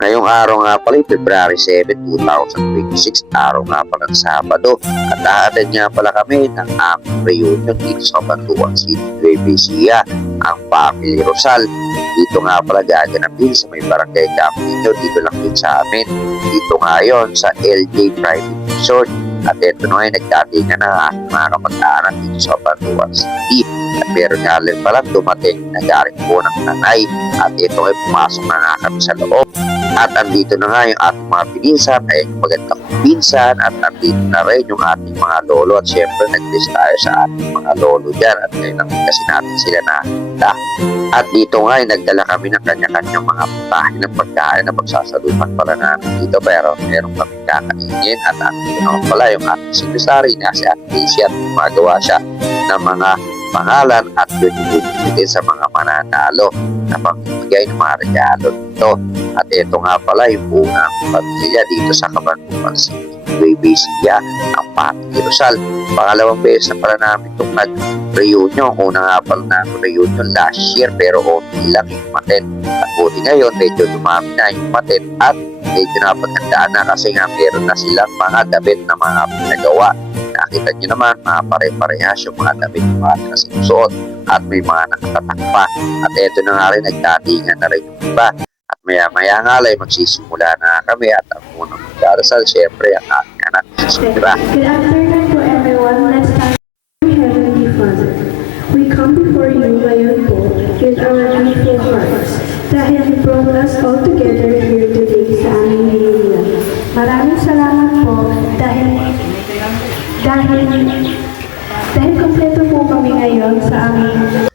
Ngayong araw nga pala, February 7, 2026, araw nga pala ng Sabado. At nahatid nga pala kami ng aming reunion dito sa Cabanatuan City, Nueva Ecija, ang Family Rosal. Dito nga pala gaganapin sa may barangay Camp Niño, dito lang din sa amin. Dito nga yon sa LJ Private Resort. At ito na ay nagdatingan na ang mga kamag-anak dito sa Cabanatuan City. At meron nga rin pala dumating na galing po ng nanay. At ito ay pumasok na nga kami sa loob. At andito na nga yung ating mga pinsan, ay yung magandang pinsan, at andito na rin yung ating mga lolo. At syempre nag-bless tayo sa ating mga lolo dyan, at ngayon lang kasi natin sila nakita. At dito nga ay nagdala kami ng kanya-kanyang mga putahe ng pagkain na pagsasalupan pala namin dito, pero meron kami kakainin. At andito naman pala yung ating secretary na si Ate Daisy, at gumagawa siya ng mga pangalan at yun din sa mga mananalo na pamimigay ng mga regalo dito. At ito nga pala yung unang pamilya dito sa Cabanatuan City, Nueva Ecija, ang Family Rosal. Pangalawang beses na pala namin itong nag-reunion. Una nga pala namin reunion last year, pero okay lang yung matin. At buti ngayon, medyo dumami na yung matin at medyo napagandaan na kasi nga meron na silang mga damit na mga pinagawa. Nakita nyo naman, mga pare-parehas yung mga damit yung mga nasinusuot at may mga nakatatakpa. At eto na nga rin, nagdatingan na rin yung iba. At maya-maya nga lang, magsisimula na kami at ang unang magdarasal, syempre, ang aking anak, si Sandra. Good afternoon to everyone. Let's start with Heavenly Father. We come before you ngayon po with our thankful hearts dahil you brought us all together here today sa aming reunion. Maraming salamat po dahil kompleto po kami ngayon sa aming.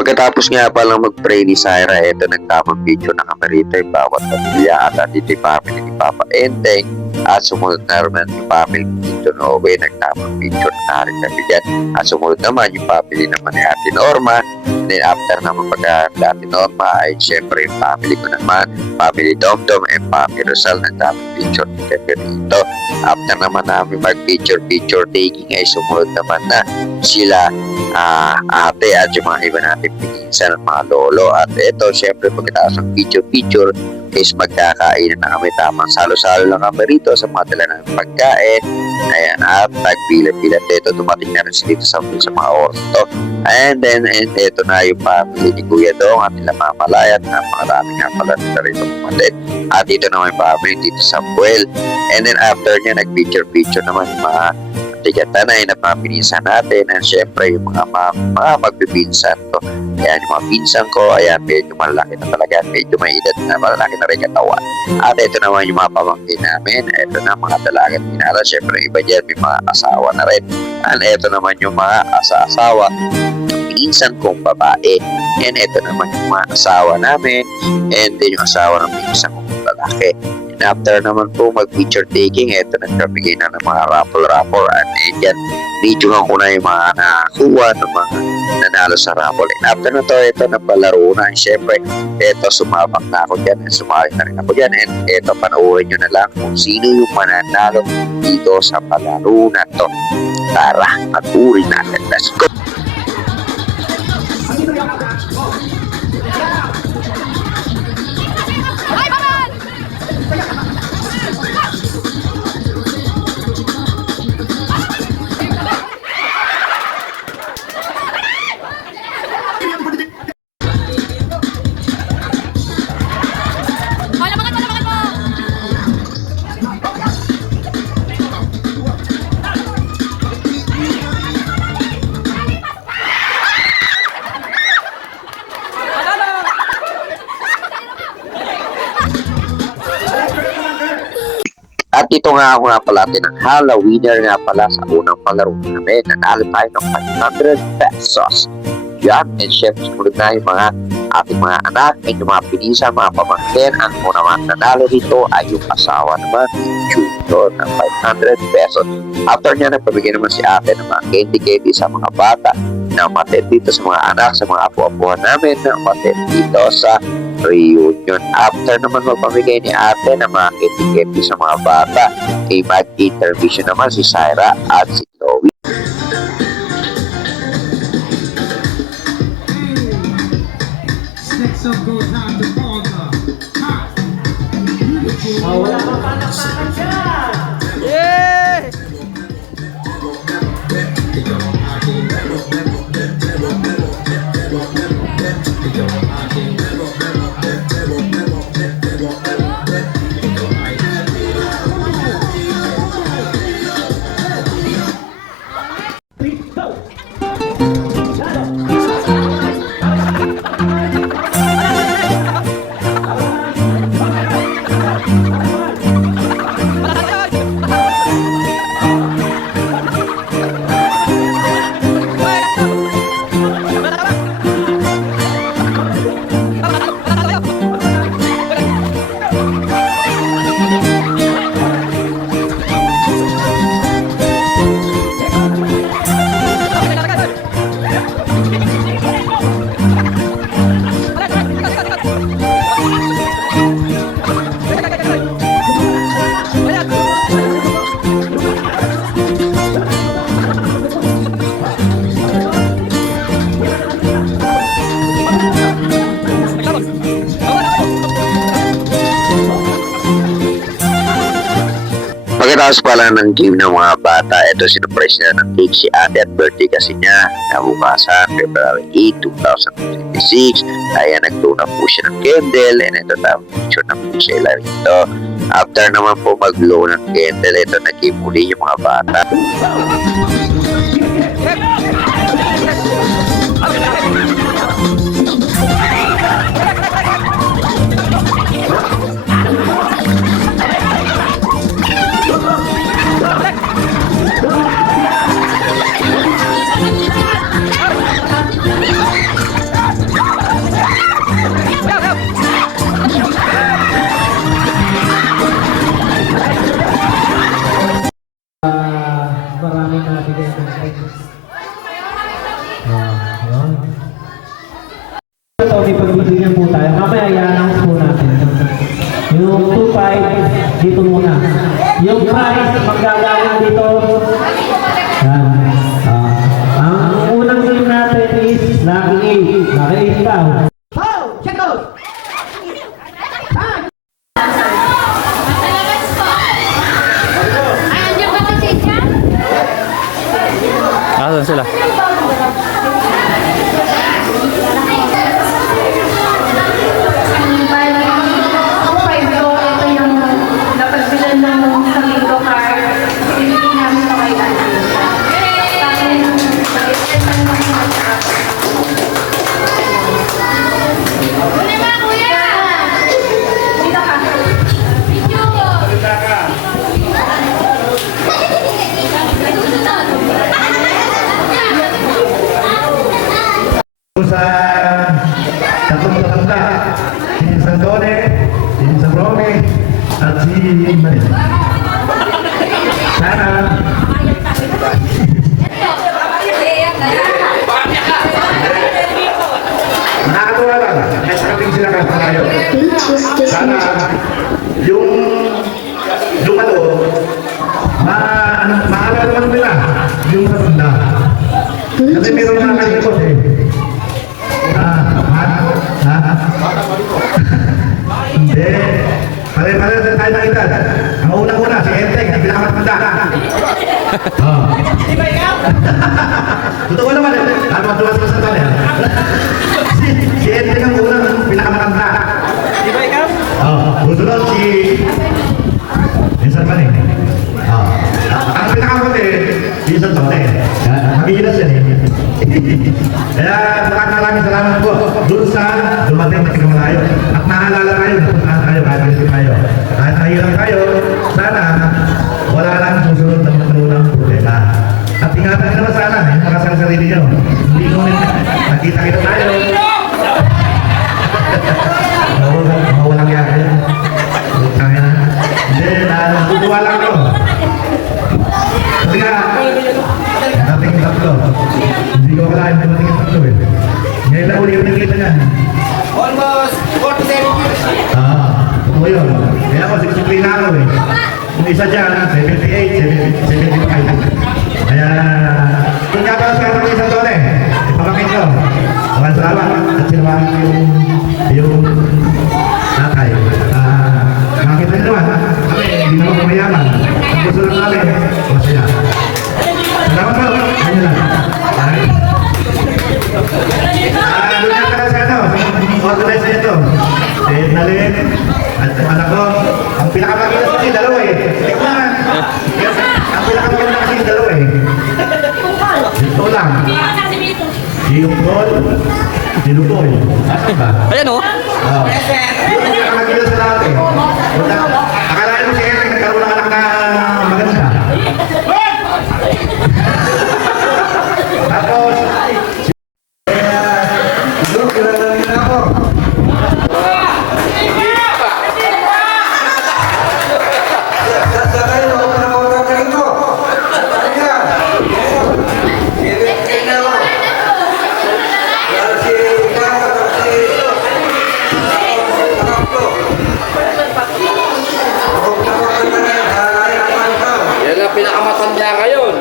Pagkatapos nga palang mag-pray ni Syra, eto nagtamang video na kami rito yung bawat pamilya at dito yung family ni Papa Enteng at sumunod na naman yung family ni Tito Noe, nagtamang video na rin kami dyan. At sumunod naman yung family naman ni Ate Norma. And then after naman pagka Ate Norma ay syempre yung family ko naman, family Domdom and family Rosal, nagtamang picture ni kami rito. After naman namin mag-picture taking ay sumunod naman na sila ate at yung mga iba natin pinsan at mga lolo. At ito syempre pagkatapos ng picture is magkakain na kami, tamang salo-salo lang kami rito sa mga dala ng pagkain. Ayan, at nagpila-pila dito, dumating na rin sila dito sa mga oras to. And then ito na yung family ni Kuya Dong at nila Mamalayat na marami nga pala nila rito pumalit. At dito naman yung family dito sa Samuel. And then after niya nag-picture naman yung mga tigatanay na mga pinsan natin, and syempre yung mga magpipinsan ko. Ayan, yung mga pinsan ko, ayan, medyo malaki na talaga, medyo may edad na, malaki na rin katawan. At ito naman yung mga pamangkin namin, ito na mga dalagang pinala, syempre iba dyan, may mga asawa na rin. And ito naman yung mga asawa, pinsan kong babae, and ito naman yung mga asawa namin, and then yung asawa ng pinsan kong lalaki. After naman po mag-picture taking, ito nagkabigay na ng mga raffle, and yan, video ko na yung mga nakakuha ng mga nanalo sa raffle. And after na to, ito napalaro na, and syempre, ito sumabak na ako dyan, and sumali na rin ako dyan, and ito panoorin nyo na lang kung sino yung mananalo dito sa palaro na to. Tara, mag-uri natin. Let's go! At ito nga ako nga pala tinanghal, winner nga pala sa unang palaro namin. Nanalo tayo ng 500 pesos. Yan, and syempre sumunod na yung mga ating mga anak at yung mga pinisa, mga pamangkin. Ang unang nanalo dito ay yung asawa naman ni Junior ng 500 pesos. After niya, nagpabigay naman si ate ng mga candy sa mga bata na umattend dito sa mga anak, sa mga apo-apuhan namin na umattend dito sa reunion. After naman magpamigay ni ate ng mga candy sa mga bata, ay mag-intermission naman si Syra at si Chloe. Next up goes on to Paula. Wala kang panak-panak dyan! Yeah! Pagkatapos pala ng game ng mga bata, ito sinurprise na ng cake si ate at birthday kasi niya nabukasan February 8, 2026. Kaya nagtuna po siya ng candle and ito na picture na po siya rito. After naman po mag-blow ng candle, ito nag-game muli yung mga bata. Maraming nabigay ng friends. Yun. Ito, may pagbibigyan po tayo. Mamaya i-announce po natin. Yung 2-5, dito muna. Yung prize, magagaling dito. Yan. Ang unang game natin is Lucky 8. Lucky 8 daw. Asan sila? Sa tatlong matanda, si Santone, si Sabrome, at si Marin. Sana nakakatuwa lang, kahit sakating sila kahit tayo. Sana yung dumalo, maalala naman nila yung matanda. Kasi meron na nakalikot eh. Hindi. Pare-pare na tayo nakita. Ang unang-una, si Enteng, ang pinakamatanda. Totoo naman eh. Ano ang tuwas sa tali? Si Enteng ang unang pinakamatanda. Di ba ikaw? Susunod si... Minsan pa rin. Ang pinakamatanda si Santone. Magigilas yan eh. Kaya maraming salamat po doon sa dumating na Tigamalayo. At naalala tayo, napuntahan tayo, kahit tayo. Kahit nahirap tayo, sana wala lang susunod na magkaroon problema. At ingatan nyo naman sana, yung mga sa sarili nyo. Hindi ngunit nakita-kita tayo. Mawalang yan kayo. Hindi, natutuwa lang ako. Kasi nga, dating tatlo. Hindi ko wala yung dating tatlo eh. Ngayon lang uli yung nakita niyan. Almost 47 years. Totoo yun. Kaya ako, 63 na ako eh. Kung isa dyan, 78, 75. Kaya, kung kapag ka ng isang doon eh, ipapakit ko. Maraming salamat. At sinamaan yung tatay. Makita nyo naman. lang. Si Yungkol, si Luboy. Asan ba? Ayan o. Oo. Yun yung nakagila sa lahat eh. Akalain mo si Eric nagkaroon ng anak na maganda. Tapos, Yan ang pinakamatanda ngayon.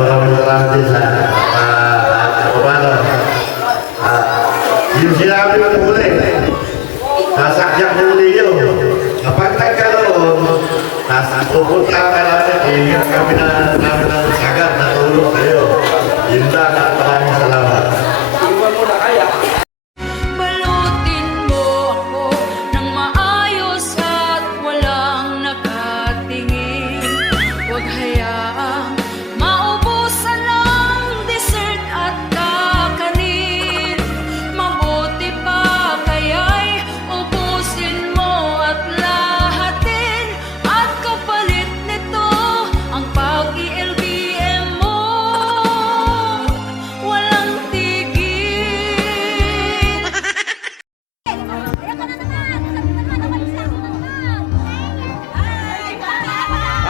maraming salamat din sa kumano. Yung sinabi mo na huli, sasakyak mo huli yun. Kapag nagkaroon, pupunta ka namin, kami namin ng sagad na tulong sa'yo. Yun lang at maraming salamat. Balutin mo ako ng maayos at walang nakatingin. Huwag hayaang maubusan ng dessert at kakanin. Mabuti pa kaya'y ubusin mo at lahatin. At kapalit nito ang pag-i-LBM mo. Walang tigil.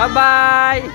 Bye-bye. Bye-bye.